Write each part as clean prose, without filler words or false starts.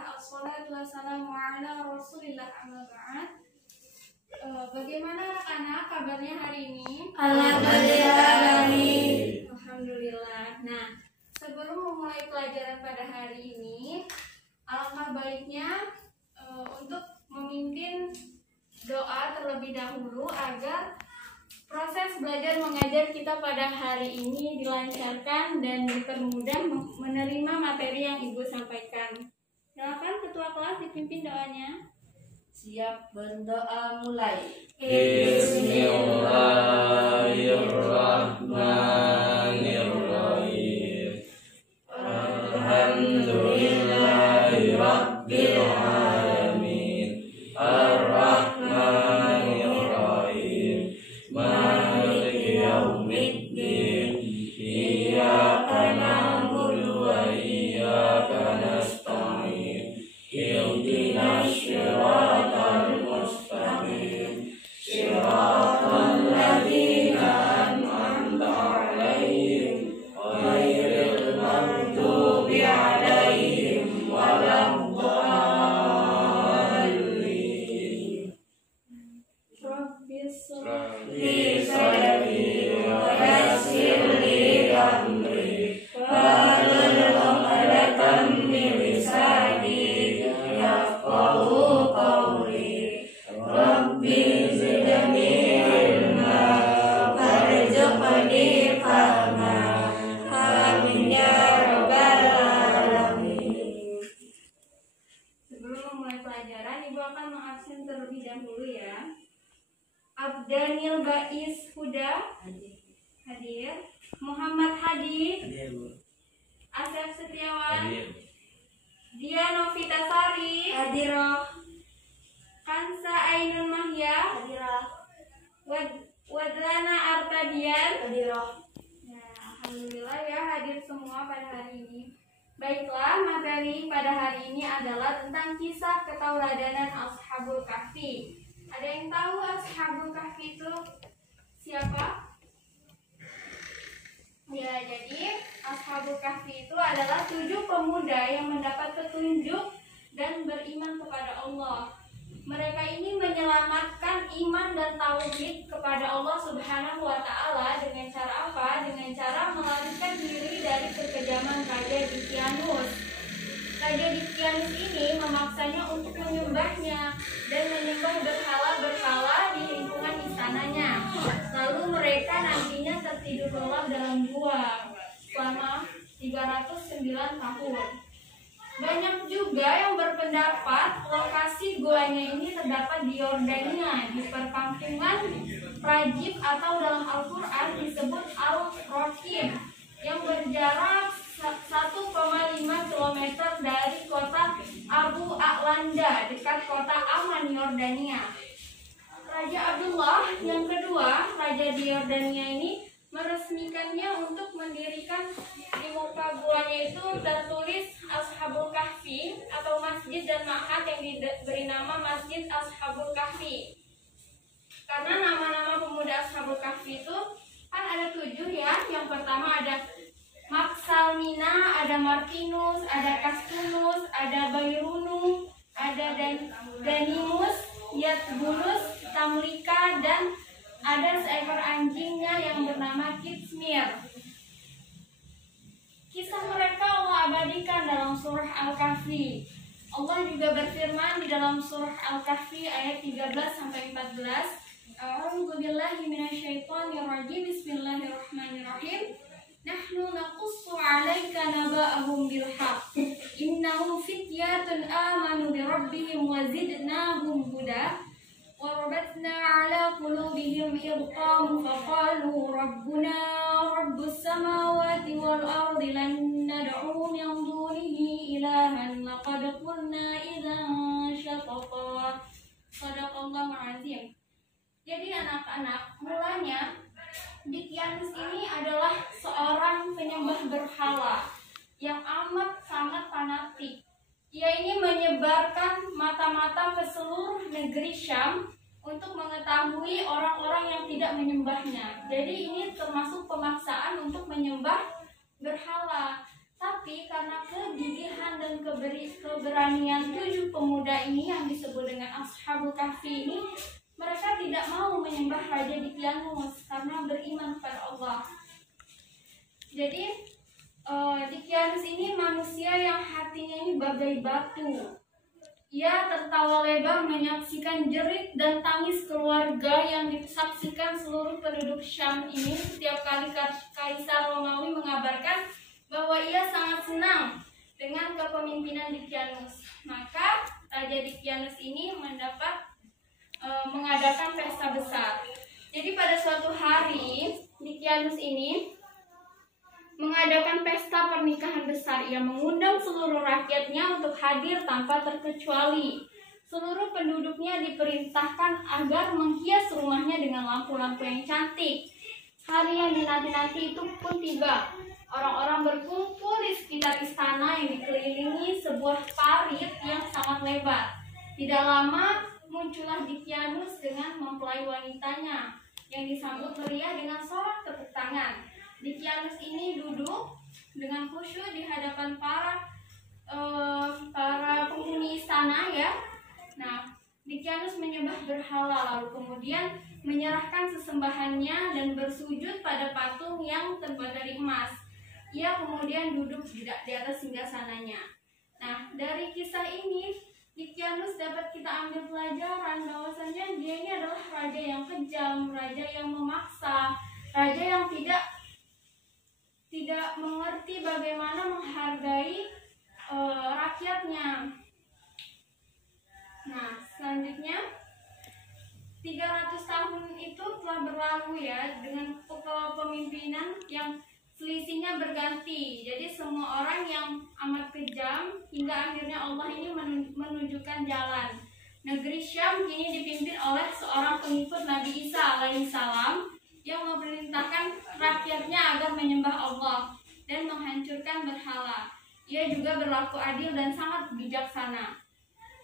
Alhamdulillah, assalatu wassalamu ala rasulillah, amma ba'd. Bagaimana anak-anak kabarnya hari ini? Alhamdulillah. Nah, sebelum memulai pelajaran pada hari ini, alangkah baiknya untuk memimpin doa terlebih dahulu agar proses belajar mengajar kita pada hari ini dilancarkan dan dipermudah menerima materi yang Ibu sampaikan. Silakan Ketua kelas dipimpin doanya. Siap, berdoa mulai. Bismillahirrahmanirrahim. Alhamdulillahirabbil alamin. Ar-Rahmanir-Rahim. Maliki yaumiddin. Iyyaka na'budu wa iyyaka nasta'in. Ihdinas siratal mustaqim. Siratal ladzina an'amta 'alaihim ghairil maghdubi 'alaihim waladdallin. Rabbis Li sadri wa yassir li amri wahlul 'uqdatam min lisani yafqahu qawli. Rabbi zidni ilma warzuqni fahma. Amin ya rabbal alamin. Sebelum memulai pelajaran, Ibu akan mengabsen terlebih dahulu ya. Abdanil Bais Huda hadir. Muhammad Hadi, Asep Setiawan, Dia Novitasari Hadirah. Kansa Ainun Mahya, Hadirah. Wadlana Artadian. Hadirah. Ya, alhamdulillah ya hadir semua pada hari ini. Baiklah, materi pada hari ini adalah tentang kisah ketauladanan Ashabul Kahfi. Ada yang tahu Ashabul Kahfi itu siapa? Ya, jadi Ashabul Kahfi itu adalah 7 pemuda yang mendapat petunjuk dan beriman kepada Allah. Mereka ini menyelamatkan iman dan tauhid kepada Allah Subhanahu wa Ta'ala dengan cara apa? Dengan cara melarikan diri dari kekejaman Raja Dicyanus. Raja Dicyanus ini memaksanya untuk menyembahnya dan menyembah berhala-berhala di lingkungan istananya. Lalu mereka nantinya tertidur lelap dalam gua selama 309 tahun. Banyak juga yang berpendapat lokasi guanya ini terdapat di Yordania, di perkampungan Rajib atau dalam Al-Quran disebut Al-Rohim, yang berjarak 1,5 km dari kota Abu A'landa, dekat kota Amman, Yordania. Raja Abdullah yang kedua, raja di Yordania ini meresmikannya untuk mendirikan di muka guanya itu tertulis Ashabul Kahfi atau masjid dan ma'had yang diberi nama Masjid Ashabul Kahfi. Karena nama-nama pemuda Ashabul Kahfi itu kan ada 7 ya. Yang pertama ada Maksalmina, ada Martinus, ada Kastunus, ada Bayrunu, ada Danimus, Yatbulus, Tamlika, dan ada seekor anjingnya yang bernama Kitsmir. Kisah mereka Allah abadikan dalam surah Al-Kahfi. Allah juga berfirman di dalam surah Al-Kahfi ayat 13-14. A'udzubillahi minasyaitonirrajim. Bismillahirrahmanirrahim. Nahnu naqussu 'alaika naba'ahum bil haqq. Innahum fityatun amanu bi rabbihim wa zidnahum huda. وَرَبَطْنَا عَلَى قُلُوبِهِمْ إِذْ قَامُوا فَقَالُوا رَبُّنَا رَبُّ السَّمَاوَاتِ وَالْأَرْضِ لَن نَّدْعُوَ مِن دُونِهِ إِلَٰهًا لَّقَدْ قُلْنَا إِذًا شَطَطًا. Shadaqallahul azim. Jadi anak-anak, mulanya Dicyanus ini adalah seorang penyembah berhala yang amat sangat fanatik. Ia ini menyebarkan mata-mata ke seluruh negeri Syam untuk mengetahui orang-orang yang tidak menyembahnya. Jadi ini termasuk pemaksaan untuk menyembah berhala. Tapi karena kegigihan dan keberanian 7 pemuda ini yang disebut dengan Ashabul Kahfi ini, mereka tidak mau menyembah Raja Dicyanus karena beriman kepada Allah. Jadi Dicyanus ini manusia yang hatinya ini bagai batu. Ia tertawa lebar menyaksikan jerit dan tangis keluarga yang disaksikan seluruh penduduk Syam ini setiap kali Kaisar Romawi mengabarkan bahwa ia sangat senang dengan kepemimpinan Dicyanus. Maka Raja Dicyanus ini mengadakan pesta besar. Jadi pada suatu hari Dicyanus ini mengadakan pesta pernikahan besar. Ia mengundang seluruh rakyatnya untuk hadir tanpa terkecuali. Seluruh penduduknya diperintahkan agar menghias rumahnya dengan lampu-lampu yang cantik. Hari yang dinanti-nanti itu pun tiba. Orang-orang berkumpul di sekitar istana yang dikelilingi sebuah parit yang sangat lebar. Tidak lama muncullah Dicyanus dengan mempelai wanitanya yang disambut meriah dengan sorak tepuk tangan. Dicyanus ini duduk dengan khusyuk di hadapan para penghuni istana ya. Nah, Dicyanus menyembah berhala lalu kemudian menyerahkan sesembahannya dan bersujud pada patung yang terbuat dari emas. Ia kemudian duduk di atas singgasananya. Nah, dari kisah ini Dicyanus dapat kita ambil pelajaran bahwasanya dia ini adalah raja yang kejam, raja yang memaksa, raja yang tidak mengerti bagaimana menghargai rakyatnya. Nah, selanjutnya 300 tahun itu telah berlalu ya, dengan kepemimpinan yang selisihnya berganti. Jadi semua orang yang amat kejam hingga akhirnya Allah ini menunjukkan jalan. Negeri Syam kini dipimpin oleh seorang pengikut Nabi Isa alaihissalam yang memerintahkan rakyatnya agar menyembah Allah dan menghancurkan berhala. Ia juga berlaku adil dan sangat bijaksana.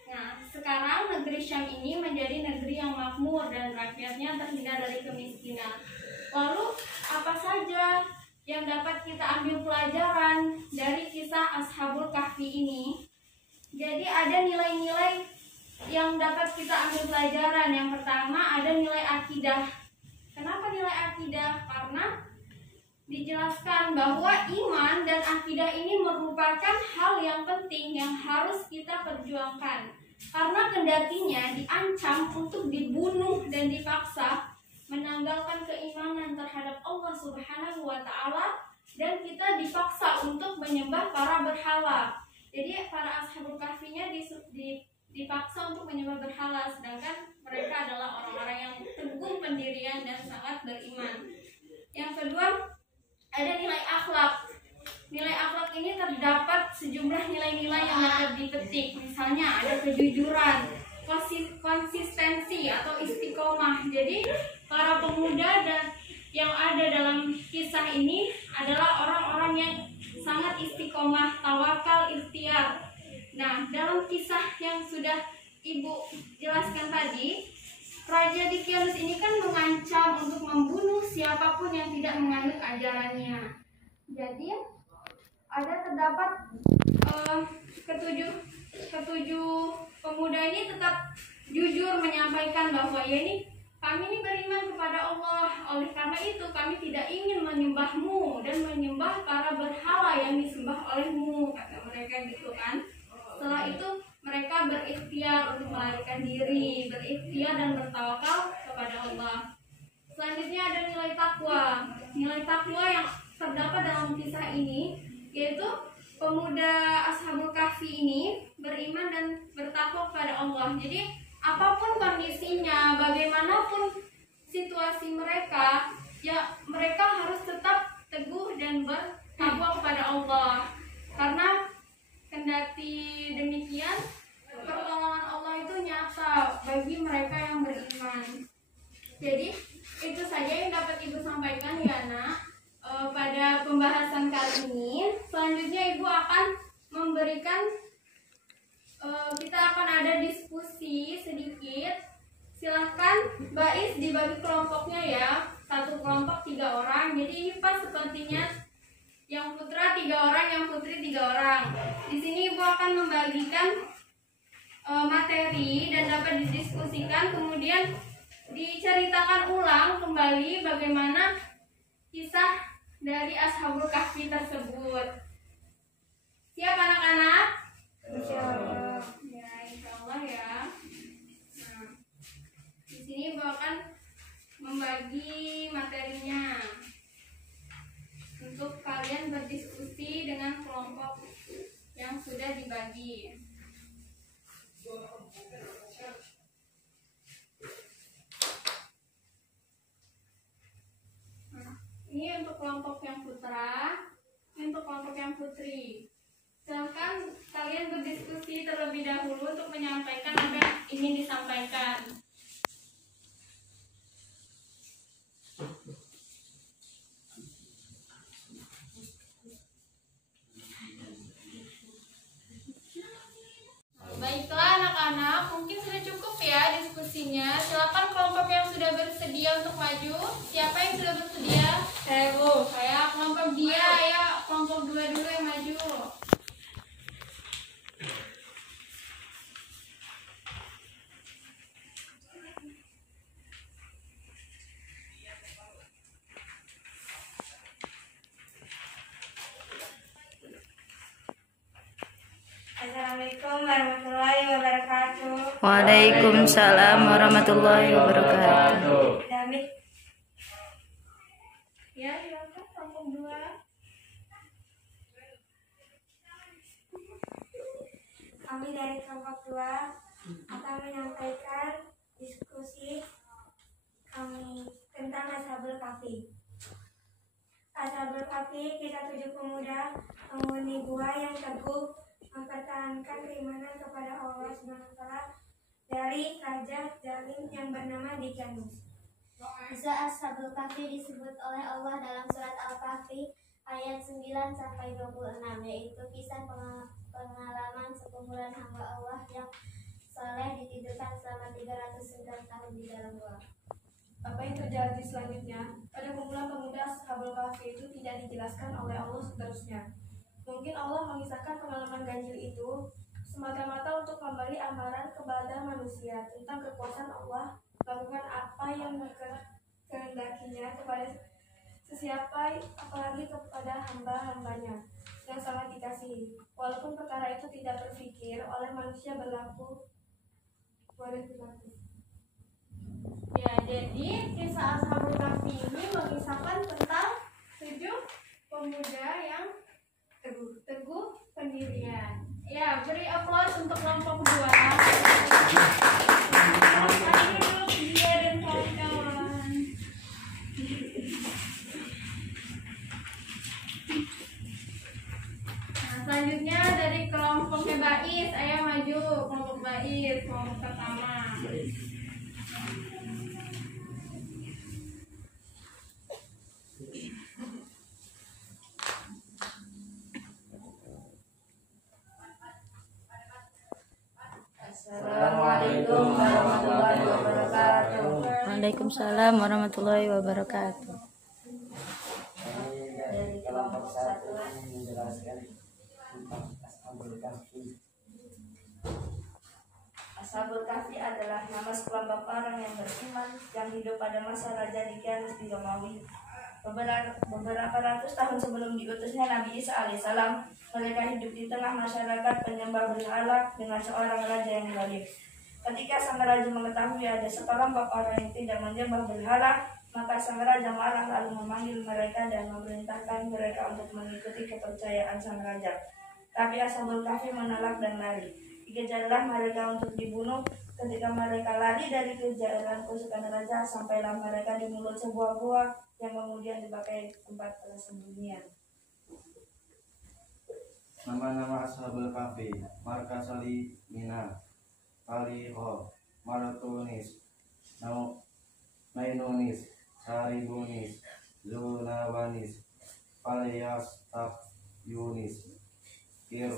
Nah, sekarang negeri Syam ini menjadi negeri yang makmur dan rakyatnya terhindar dari kemiskinan. Lalu, apa saja yang dapat kita ambil pelajaran dari kisah Ashabul Kahfi ini? Jadi ada nilai-nilai yang dapat kita ambil pelajaran. Yang pertama ada nilai akidah. Kenapa nilai akidah? Karena dijelaskan bahwa iman dan akidah ini merupakan hal yang penting yang harus kita perjuangkan. Karena kendatinya diancam untuk dibunuh dan dipaksa menanggalkan keimanan terhadap Allah Subhanahu wa Ta'ala, dan kita dipaksa untuk menyembah para berhala. Jadi para Ashabul Kahfinya dipaksa untuk menyembah berhala, sedangkan mereka adalah orang-orang yang teguh pendirian dan sangat beriman. Yang kedua, ada nilai akhlak. Nilai akhlak ini terdapat sejumlah nilai-nilai yang dapat dipetik. Misalnya ada kejujuran, konsistensi atau istiqomah. Jadi para pemuda yang ada dalam kisah ini adalah orang-orang yang sangat istiqomah, tawakal, ikhtiar. Nah, dalam kisah yang sudah Ibu jelaskan tadi, Raja Dicyanus ini kan mengancam untuk membunuh siapapun yang tidak menganut ajarannya. Jadi ada terdapat ketujuh pemuda ini tetap jujur menyampaikan bahwa kami ini beriman kepada Allah. Oleh karena itu kami tidak ingin menyembahmu dan menyembah para berhala yang disembah olehmu, kata mereka gitu kan. Setelah itu mereka berikhtiar untuk melarikan diri, berikhtiar dan bertawakal kepada Allah. Selanjutnya ada nilai takwa. Nilai takwa yang terdapat dalam kisah ini yaitu pemuda Ashabul Kahfi ini beriman dan bertakwa kepada Allah. Jadi apapun kondisinya, bagaimanapun situasi mereka, ya mereka harus tetap teguh dan bertakwa kepada Allah. Karena kendati demikian, pertolongan Allah itu nyata bagi mereka yang beriman. Jadi itu saja yang dapat Ibu sampaikan ya nak pada pembahasan kali ini. Selanjutnya Ibu akan memberikan kita akan ada diskusi sedikit. Silahkan Bais dibagi kelompoknya ya, satu kelompok 3 orang. Jadi ini pas sepertinya Yang putra 3 orang, yang putri 3 orang. Di sini ibu akan membagikan materi dan dapat didiskusikan, kemudian diceritakan ulang kembali bagaimana kisah dari Ashabul Kahfi tersebut. Siap anak-anak? Insyaallah. Ya, insyaallah ya. Nah, di sini ibu akan membagi materinya untuk kalian berdiskusi dengan kelompok yang sudah dibagi. Nah, ini untuk kelompok yang putra, ini untuk kelompok yang putri. Silahkan kalian berdiskusi terlebih dahulu untuk menyampaikan apa yang ingin disampaikan. Baiklah anak-anak, mungkin sudah cukup ya diskusinya. Silakan kelompok yang sudah bersedia untuk maju. Siapa yang sudah bersedia? Saya Bu. Saya kelompok dia, ya kelompok 2 dulu yang maju. Assalamualaikum warahmatullahi wabarakatuh. Waalaikumsalam warahmatullahi wabarakatuh. Damit. Ya, silakan kelompok 2. Kami dari kelompok 2 akan menyampaikan diskusi kami tentang Ashabul Kahfi. Ashabul Kahfi kisah 7 pemuda penghuni gua yang teguh mempertahankan keimanan kepada Allah SWT dari raja zalim yang bernama Dicyanus. Kisah Ashabul Kahfi disebut oleh Allah dalam surat Al-Kahfi ayat 9-26, yaitu kisah pengalaman sekumpulan hamba Allah yang soleh ditidurkan selama 309 tahun di dalam gua. Apa yang terjadi selanjutnya pada kumpulan pemuda Ashabul Kahfi itu tidak dijelaskan oleh Allah seterusnya. Mungkin Allah mengisahkan pengalaman ganjil itu semata-mata untuk memberi amaran kepada manusia tentang kekuasaan Allah melakukan apa yang dikehendakinya kepada sesiapa, apalagi kepada hamba-hambanya yang sangat dikasihi. Walaupun perkara itu tidak terfikir oleh manusia boleh berlaku. Ya, jadi kisah Ashabul Kahfi ini mengisahkan tentang 7 pemuda yang teguh pendirian. Ya, beri aplaus untuk kelompok 2. Selamat duduk dia dan kawan-kawan. Nah, selanjutnya dari kelompok Bais, ayo maju kelompok Bais, kelompok pertama. Assalamualaikum warahmatullahi wabarakatuh. Waalaikumsalam warahmatullahi wabarakatuh. Dari kelompok 1 menjelaskan tentang Ashabul Kahfi. Ashabul Kahfi adalah nama sekelompok orang yang beriman yang hidup pada masa Raja Dicyanus di Romawi. Beberapa ratus tahun sebelum diutusnya Nabi Isa alaihissalam, mereka hidup di tengah masyarakat penyembah berhala dengan seorang raja yang zalim. Ketika sang raja mengetahui ada sekelompok orang yang tidak menyembah berhala, maka sang raja marah lalu memanggil mereka dan memerintahkan mereka untuk mengikuti kepercayaan sang raja. Tapi Ashabul Kahfi menolak dan lari. Dikejarlah mereka untuk dibunuh. Ketika mereka lari dari kejaran pasukan raja, sampailah mereka di mulut sebuah gua yang kemudian dipakai tempat persembunyian. Nama-nama Ashabul Kahfi: Markasali Mina, Kaliho, Martunis, Nainonis, Saribunis, Lunawanis, Palias, Yunis, Mir.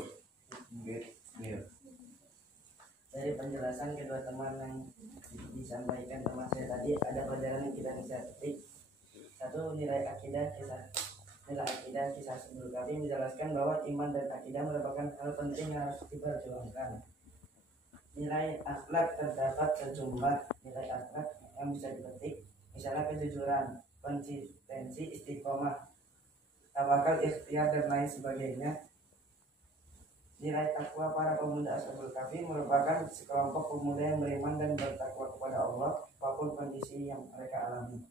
Dari penjelasan kedua teman yang disampaikan teman saya tadi, ada pelajaran yang kita bisa petik. 1. Nilai akidah kisah Nilai akidah kisah Ashabul Kahfi menjelaskan bahwa iman dan akidah merupakan hal penting yang harus diperjuangkan. Nilai akhlak terdapat sejumlah nilai akhlak yang bisa dipetik, misalnya kejujuran, konsistensi, istiqomah, tawakal, ikhtiar, dan lain sebagainya. Nilai takwa para pemuda Ashabul Kahfi merupakan sekelompok pemuda yang beriman dan bertakwa kepada Allah apapun kondisi yang mereka alami.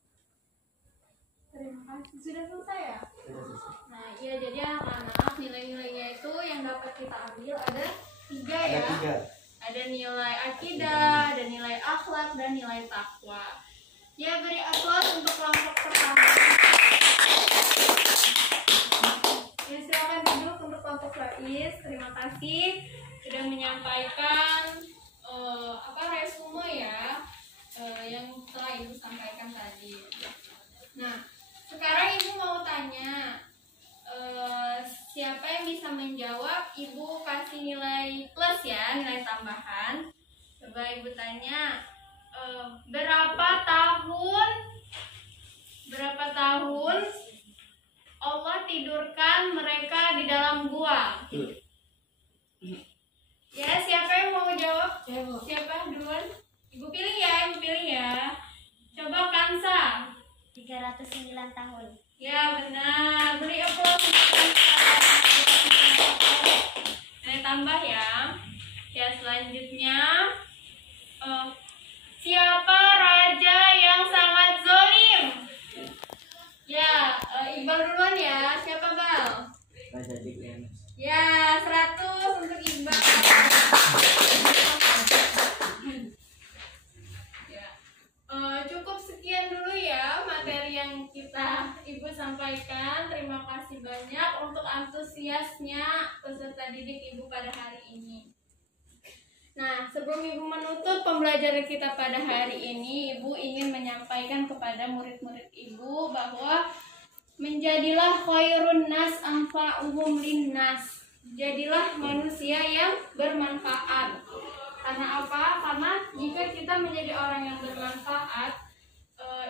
Terima kasih. Sudah selesai ya? Sudah selesai. Nah, iya, jadi anak-anak nilai-nilainya itu yang dapat kita ambil ada 3 ya. Ada 3. Ada nilai akidah, ada nilai akhlak, dan nilai takwa. Ya, beri aplaus untuk kelompok pertama. Ya, silakan duduk untuk kelompok Faiz. Terima kasih sudah menyampaikan resume ya yang telah Ibu sampaikan tadi. Nah, sekarang Ibu mau tanya, siapa yang bisa menjawab? Ibu kasih nilai plus ya, nilai tambahan. Coba Ibu tanya, berapa tahun Allah tidurkan mereka di dalam gua? Ya, siapa yang mau jawab? Siapa duluan? Ibu pilih ya. Coba Kansa. 309 tahun. Ya, benar. Beri aplaus untuk Kansa. Tambah ya. Ya, selanjutnya siapa raja yang sangat zalim? Ya, Iqbal duluan ya. Siapa, Bal? Raja Diklen. Ya, 100 untuk Iqbal. Ya. Cukup sekian dulu ya materi yang Ibu sampaikan. Terima kasih banyak untuk antusiasnya peserta didik Ibu pada hari ini. Nah, sebelum Ibu menutup pembelajaran kita pada hari ini, Ibu ingin menyampaikan kepada murid-murid Ibu bahwa menjadilah khairun nas anfa'uhum linnas. Jadilah manusia yang bermanfaat. Karena apa? Karena jika kita menjadi orang yang bermanfaat,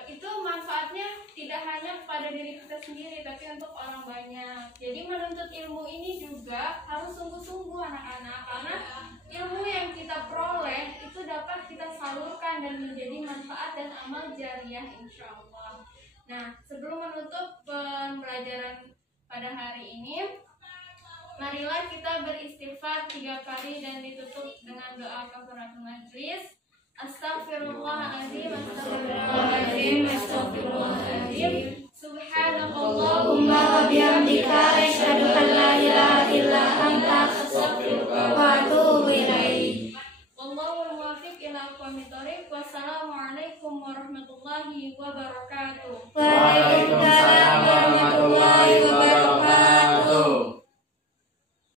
itu manfaatnya tidak hanya pada diri kita sendiri, tapi untuk orang banyak. Jadi menuntut ilmu ini juga harus sungguh-sungguh anak-anak, karena ilmu yang kita peroleh itu dapat kita salurkan dan menjadi manfaat dan amal jariah insya Allah. Nah, sebelum menutup pembelajaran pada hari ini, marilah kita beristighfar 3 kali dan ditutup dengan doa kafaratul majlis. Astaghfirullahaladzim, astaghfirullahaladzim, astaghfirullahaladzim. Subhanallahumma wa bihamdika, asyhadu an la ilaha illa anta, astaghfiruka wa atubu ilaik. Wallahul muwaffiq ila aqwamit thoriq. Wassalamualaikum warahmatullahi wabarakatuh.